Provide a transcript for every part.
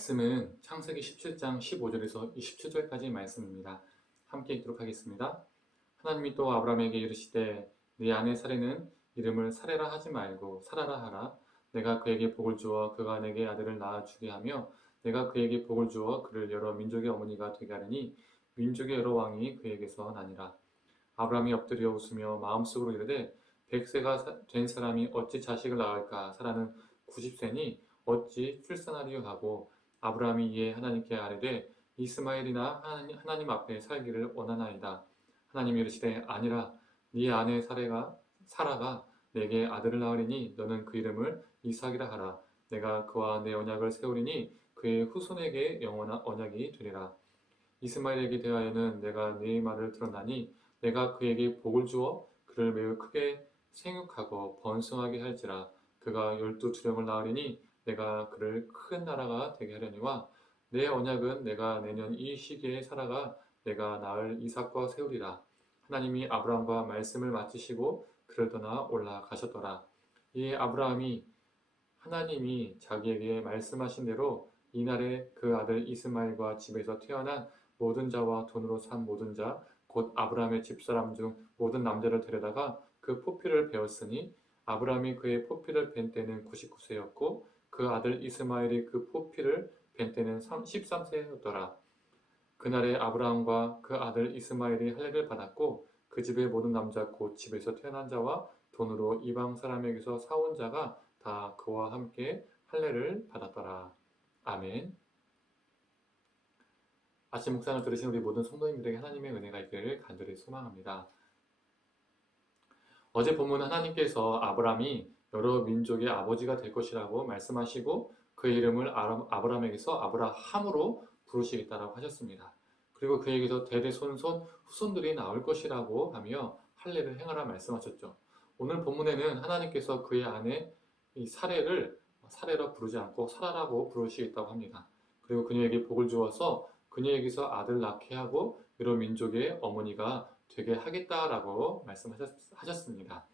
말씀은 창세기 17장 15절에서 27절까지 말씀입니다. 함께 읽도록 하겠습니다. 하나님이 또 아브라함에게 이르시되 네 아내 사레는 이름을 사레라 하지 말고 사라라 하라. 내가 그에게 복을 주어 그가 내게 아들을 낳아 주게 하며 내가 그에게 복을 주어 그를 여러 민족의 어머니가 되게 하리니 민족의 여러 왕이 그에게서 나니라. 아브라함이 엎드려 웃으며 마음속으로 이르되 100세가 된 사람이 어찌 자식을 낳을까. 사라는 90세니 어찌 출산하리요 하고 아브라함이 이에 하나님께 아뢰되 이스마엘이나 하나님 앞에 살기를 원하나이다. 하나님이 이르시되 아니라 네 아내 사라가 내게 아들을 낳으리니 너는 그 이름을 이삭이라 하라. 내가 그와 내 언약을 세우리니 그의 후손에게 영원한 언약이 되리라. 이스마엘에게 대하여는 내가 네 말을 들었나니 내가 그에게 복을 주어 그를 매우 크게 생육하고 번성하게 할지라. 그가 12 두령을 낳으리니 내가 그를 큰 나라가 되게 하려니와 내 언약은 내가 내년 이 시기에 사라가 내가 낳을 이삭과 세우리라. 하나님이 아브라함과 말씀을 마치시고 그를 떠나 올라가셨더라. 이에 아브라함이 하나님이 자기에게 말씀하신 대로 이날에 그 아들 이스마엘과 집에서 태어난 모든 자와 돈으로 산 모든 자 곧 아브라함의 집사람 중 모든 남자를 데려다가 그 포피를 베었으니 아브라함이 그의 포피를 벤 때는 99세였고 그 아들 이스마엘이 그 포피를 벤 때는 13세였더라. 그날에 아브라함과 그 아들 이스마엘이 할례를 받았고 그 집의 모든 남자 곧 집에서 태어난 자와 돈으로 이방 사람에게서 사온 자가 다 그와 함께 할례를 받았더라. 아멘. 아침 묵상을 들으신 우리 모든 성도님들에게 하나님의 은혜가 있기를 간절히 소망합니다. 어제 본문 하나님께서 아브라함이 여러 민족의 아버지가 될 것이라고 말씀하시고 그 이름을 아브라함에게서 아브라함으로 부르시겠다라고 하셨습니다. 그리고 그에게서 대대손손 후손들이 나올 것이라고 하며 할례를 행하라 말씀하셨죠. 오늘 본문에는 하나님께서 그의 아내 이 사레를 사레라 부르지 않고 사라라고 부르시겠다고 합니다. 그리고 그녀에게 복을 주어서 그녀에게서 아들 낳게 하고 여러 민족의 어머니가 되게 하겠다라고 말씀하셨습니다.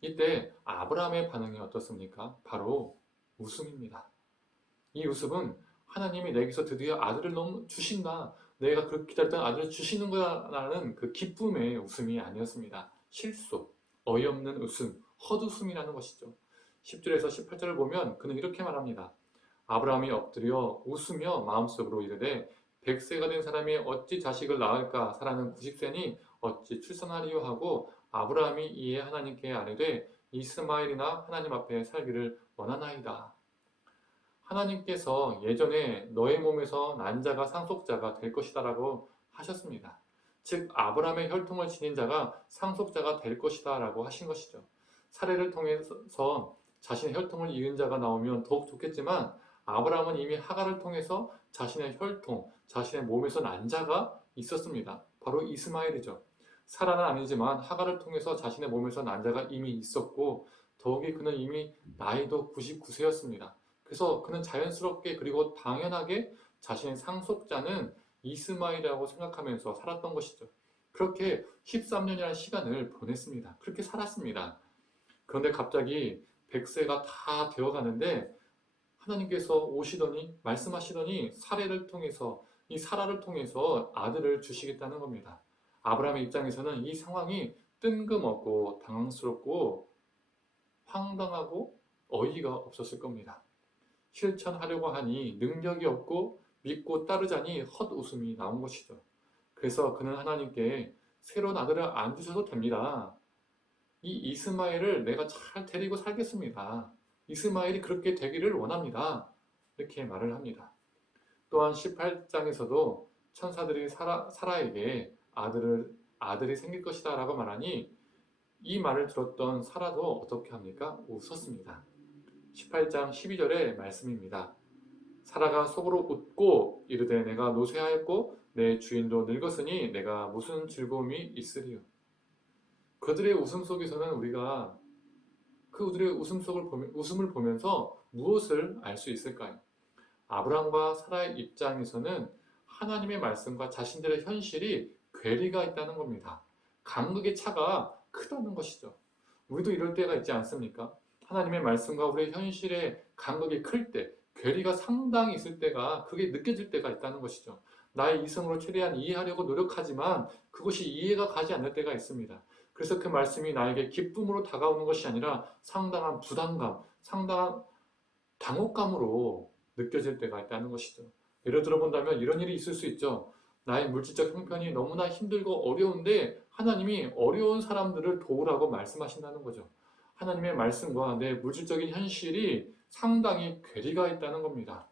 이때 아브라함의 반응이 어떻습니까? 바로 웃음입니다. 이 웃음은 하나님이 내게서 드디어 아들을 주신다. 내가 그렇게 기다렸던 아들을 주시는 거라는 그 기쁨의 웃음이 아니었습니다. 실속, 어이없는 웃음, 헛웃음이라는 것이죠. 10절에서 18절을 보면 그는 이렇게 말합니다. 아브라함이 엎드려 웃으며 마음속으로 이르되 100세가 된 사람이 어찌 자식을 낳을까. 사라는 90세니 어찌 출산하리요 하고 아브라함이 이에 하나님께 아뢰되 이스마엘이나 하나님 앞에 살기를 원하나이다. 하나님께서 예전에 너의 몸에서 난 자가 상속자가 될 것이다 라고 하셨습니다. 즉 아브라함의 혈통을 지닌 자가 상속자가 될 것이다 라고 하신 것이죠. 사례를 통해서 자신의 혈통을 이은 자가 나오면 더욱 좋겠지만 아브라함은 이미 하갈을 통해서 자신의 혈통, 자신의 몸에서 난 자가 있었습니다. 바로 이스마엘이죠. 사라는 아니지만 하갈을 통해서 자신의 몸에서 난 자가 이미 있었고 더욱이 그는 이미 나이도 99세였습니다. 그래서 그는 자연스럽게 그리고 당연하게 자신의 상속자는 이스마엘이라고 생각하면서 살았던 것이죠. 그렇게 13년이라는 시간을 보냈습니다. 그렇게 살았습니다. 그런데 갑자기 100세가 다 되어가는데 하나님께서 오시더니 말씀하시더니 사례를 통해서 이 사라를 통해서 아들을 주시겠다는 겁니다. 아브라함의 입장에서는 이 상황이 뜬금없고 당황스럽고 황당하고 어이가 없었을 겁니다. 실천하려고 하니 능력이 없고 믿고 따르자니 헛웃음이 나온 것이죠. 그래서 그는 하나님께 새로운 아들을 안 주셔도 됩니다. 이 이스마엘을 내가 잘 데리고 살겠습니다. 이스마엘이 그렇게 되기를 원합니다. 이렇게 말을 합니다. 또한 18장에서도 천사들이 사라에게 아들이 생길 것이다 라고 말하니 이 말을 들었던 사라도 어떻게 합니까? 웃었습니다. 18장 12절의 말씀입니다. 사라가 속으로 웃고 이르되 내가 노쇠하였고 내 주인도 늙었으니 내가 무슨 즐거움이 있으리요. 그들의 웃음 속에서는 우리가 그들의 웃음을 보면서 무엇을 알 수 있을까요? 아브라함과 사라의 입장에서는 하나님의 말씀과 자신들의 현실이 괴리가 있다는 겁니다. 간극의 차가 크다는 것이죠. 우리도 이럴 때가 있지 않습니까? 하나님의 말씀과 우리의 현실의 간극이 클 때, 괴리가 상당히 있을 때가, 그게 느껴질 때가 있다는 것이죠. 나의 이성으로 최대한 이해하려고 노력하지만 그것이 이해가 가지 않는 때가 있습니다. 그래서 그 말씀이 나에게 기쁨으로 다가오는 것이 아니라 상당한 부담감, 상당한 당혹감으로 느껴질 때가 있다는 것이죠. 예를 들어 본다면 이런 일이 있을 수 있죠. 나의 물질적 형편이 너무나 힘들고 어려운데 하나님이 어려운 사람들을 도우라고 말씀하신다는 거죠. 하나님의 말씀과 내 물질적인 현실이 상당히 괴리가 있다는 겁니다.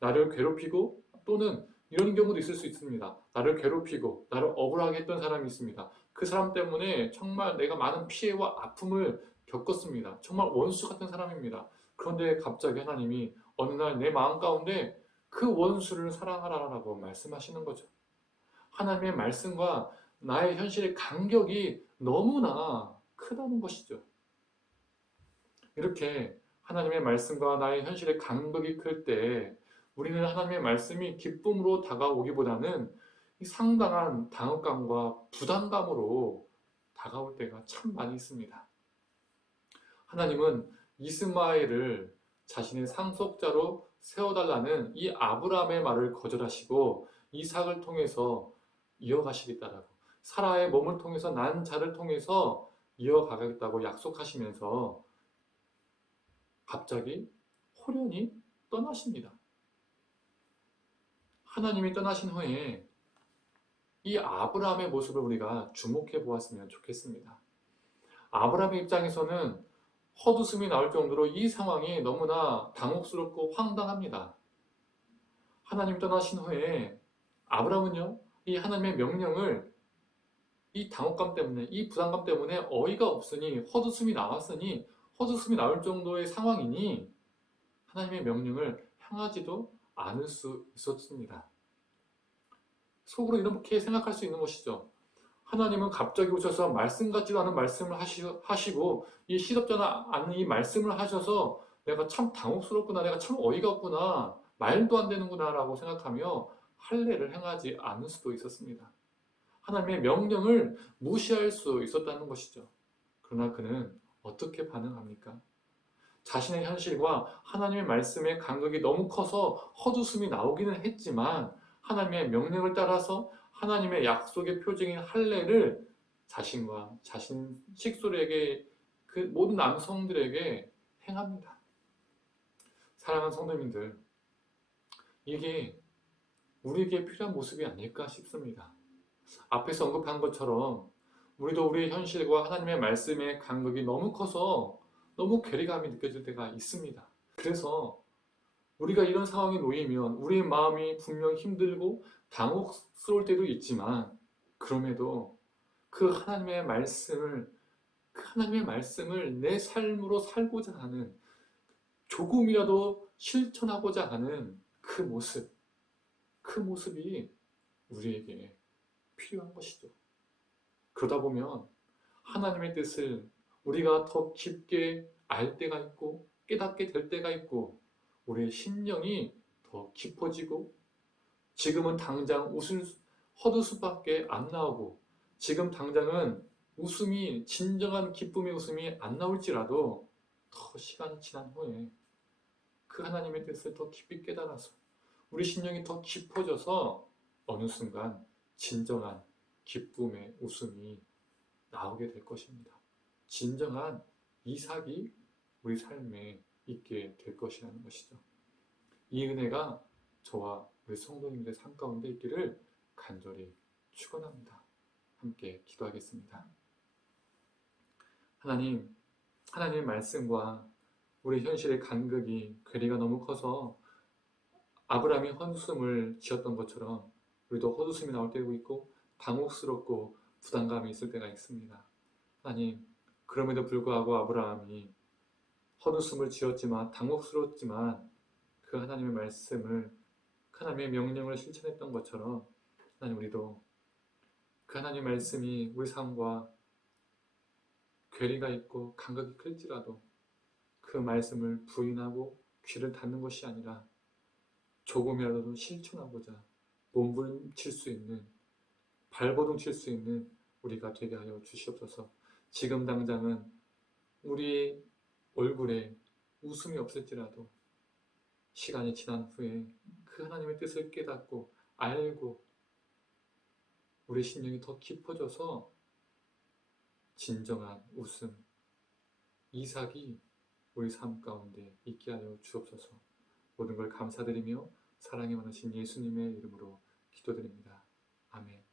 나를 괴롭히고, 또는 이런 경우도 있을 수 있습니다. 나를 괴롭히고 나를 억울하게 했던 사람이 있습니다. 그 사람 때문에 정말 내가 많은 피해와 아픔을 겪었습니다. 정말 원수 같은 사람입니다. 그런데 갑자기 하나님이 어느 날 내 마음 가운데 그 원수를 사랑하라라고 말씀하시는 거죠. 하나님의 말씀과 나의 현실의 간격이 너무나 크다는 것이죠. 이렇게 하나님의 말씀과 나의 현실의 간격이 클 때 우리는 하나님의 말씀이 기쁨으로 다가오기보다는 이 상당한 당혹감과 부담감으로 다가올 때가 참 많이 있습니다. 하나님은 이스마엘을 자신의 상속자로 세워달라는 이 아브라함의 말을 거절하시고 이삭을 통해서 이어가시겠다라고, 사라의 몸을 통해서 난 자를 통해서 이어가겠다고 약속하시면서 갑자기 호련히 떠나십니다. 하나님이 떠나신 후에 이 아브라함의 모습을 우리가 주목해 보았으면 좋겠습니다. 아브라함의 입장에서는 헛웃음이 나올 정도로 이 상황이 너무나 당혹스럽고 황당합니다. 하나님 떠나신 후에 아브라함은요, 이 하나님의 명령을, 이 당혹감 때문에, 이 부담감 때문에 어이가 없으니, 헛웃음이 나왔으니, 헛웃음이 나올 정도의 상황이니 하나님의 명령을 향하지도 않을 수 있었습니다. 속으로 이렇게 생각할 수 있는 것이죠. 하나님은 갑자기 오셔서 말씀 같지도 않은 말씀을 하시고 이 시덥지 않은 이 말씀을 하셔서 내가 참 당혹스럽구나, 내가 참 어이가 없구나, 말도 안 되는구나 라고 생각하며 할례를 행하지 않을 수도 있었습니다. 하나님의 명령을 무시할 수 있었다는 것이죠. 그러나 그는 어떻게 반응합니까? 자신의 현실과 하나님의 말씀의 간격이 너무 커서 헛웃음이 나오기는 했지만 하나님의 명령을 따라서 하나님의 약속의 표징인 할례를 자신과 자신 식솔에게, 그 모든 남성들에게 행합니다. 사랑하는 성도님들, 이게 우리에게 필요한 모습이 아닐까 싶습니다. 앞에서 언급한 것처럼 우리도 우리의 현실과 하나님의 말씀의 간격이 너무 커서 너무 괴리감이 느껴질 때가 있습니다. 그래서 우리가 이런 상황에 놓이면 우리의 마음이 분명 힘들고 당혹스러울 때도 있지만, 그럼에도 그 하나님의 말씀을 내 삶으로 살고자 하는, 조금이라도 실천하고자 하는 그 모습이 우리에게 필요한 것이죠. 그러다 보면 하나님의 뜻을 우리가 더 깊게 알 때가 있고 깨닫게 될 때가 있고, 우리의 심령이 더 깊어지고, 지금은 당장 헛웃음밖에 안 나오고, 지금 당장은 웃음이, 진정한 기쁨의 웃음이 안 나올지라도 더 시간이 지난 후에 그 하나님의 뜻을 더 깊이 깨달아서 우리 심령이 더 깊어져서 어느 순간 진정한 기쁨의 웃음이 나오게 될 것입니다. 진정한 이삭이 우리 삶에 있게 될 것이라는 것이죠. 이 은혜가 저와 우리 성도님들의 삶 가운데 있기를 간절히 축원합니다. 함께 기도하겠습니다. 하나님의 말씀과 우리 현실의 간극이, 괴리가 너무 커서 아브라함이 헛웃음을 지었던 것처럼 우리도 헛웃음이 나올 때도 있고 당혹스럽고 부담감이 있을 때가 있습니다. 하나님, 그럼에도 불구하고 아브라함이 헛웃음을 지었지만, 당혹스러웠지만 그 하나님의 말씀을, 그 하나님의 명령을 실천했던 것처럼 하나님, 우리도 그 하나님의 말씀이 우리 삶과 괴리가 있고 간격이 클지라도 그 말씀을 부인하고 귀를 닫는 것이 아니라 조금이라도 실천하고자 몸부림칠 수 있는, 발버둥 칠 수 있는 우리가 되게 하여 주시옵소서. 지금 당장은 우리 얼굴에 웃음이 없을지라도 시간이 지난 후에 그 하나님의 뜻을 깨닫고 알고 우리 심령이 더 깊어져서 진정한 웃음, 이삭이 우리 삶 가운데 있게 하여 주옵소서. 모든 걸 감사드리며 사랑이 많으신 예수님의 이름으로 기도드립니다. 아멘.